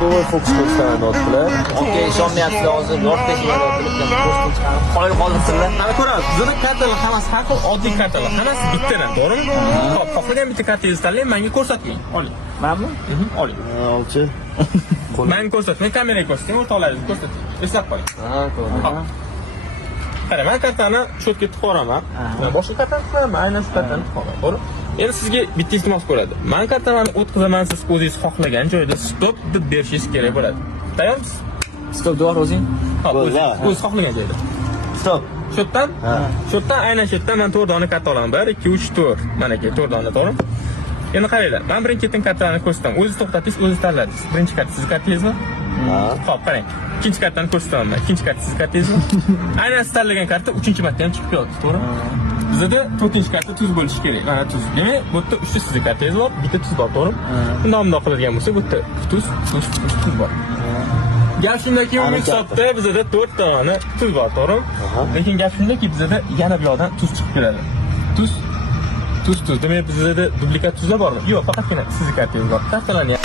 To'g'ri fokus ko'rsatmayaptilar. Okey, ishonmayapsizlar hozir. Yortda ishlayaptilar. Po'stin chiqarib qoldirsizlar. Mana ko'rasiz, bizda kartalar hammasi har xil oddiy kartalar. Hammasi bittadan, to'g'rimi? Xo'p, xohlagan bitta kartangizni tanlang, menga ko'rsating. Oling. Manmi? Oling. Olchi. Men ko'rsatmay, kameraga ko'rsating, o'rtoqlaringizni ko'rsating. Eslab qoling. Ha, ko'rdim. Qarang, men kartani shotga tiqib yuboraman. Men boshqa kartani tiqaman, aynan shu kartani tiqib yuboraman. To'g'ri? Endi sizga bitta iltimos bo'ladi. Men kartamani o'tkazaman, siz o'zingiz xohlagan joyda stop deb berishingiz kerak bo'ladi. Tayyormisiz? Stop duvar o'zing. Hop, o'zingiz xohlagan joyda. Stop. Shotdan? Shotdan aynan shotdan men 4 dona karta olaman. 1, 2, 3, 4. Mana aka 4 dona, to'g'ri? Endi qaranglar, men birin-ketin kartalarni ko'rsataman. O'zingiz to'xtatingiz, o'zingiz tanladingiz. Birinchi karta siz kartangizmi? Xo'p, qarang. Ikkinchi kartani ko'rsataman men. Ikkinchi karta siz kartangizmi? Aynan siz tanlagan karta 3-marta ham chiqib keldi, to'g'ri? Bizda 4-karta tuz bo'lishi kerak. Mana tuz. Demak, bu yerda 3 ta sizning kartangiz bor, bitta tuz bor, to'g'rimi? Bundoq qiladigan bo'lsa, bu yerda tuz bor. Gap shundaki, u hisobda bizda 4 dona tuz bor, to'g'rimi? Lekin gap shundaki, bizda yana bu yoqdan tuz chiqib keladi. Tuz. Demak, bizda dublikat tuzlar bormi? Yo'q, faqatgina sizning kartangiz bor. Kartalarni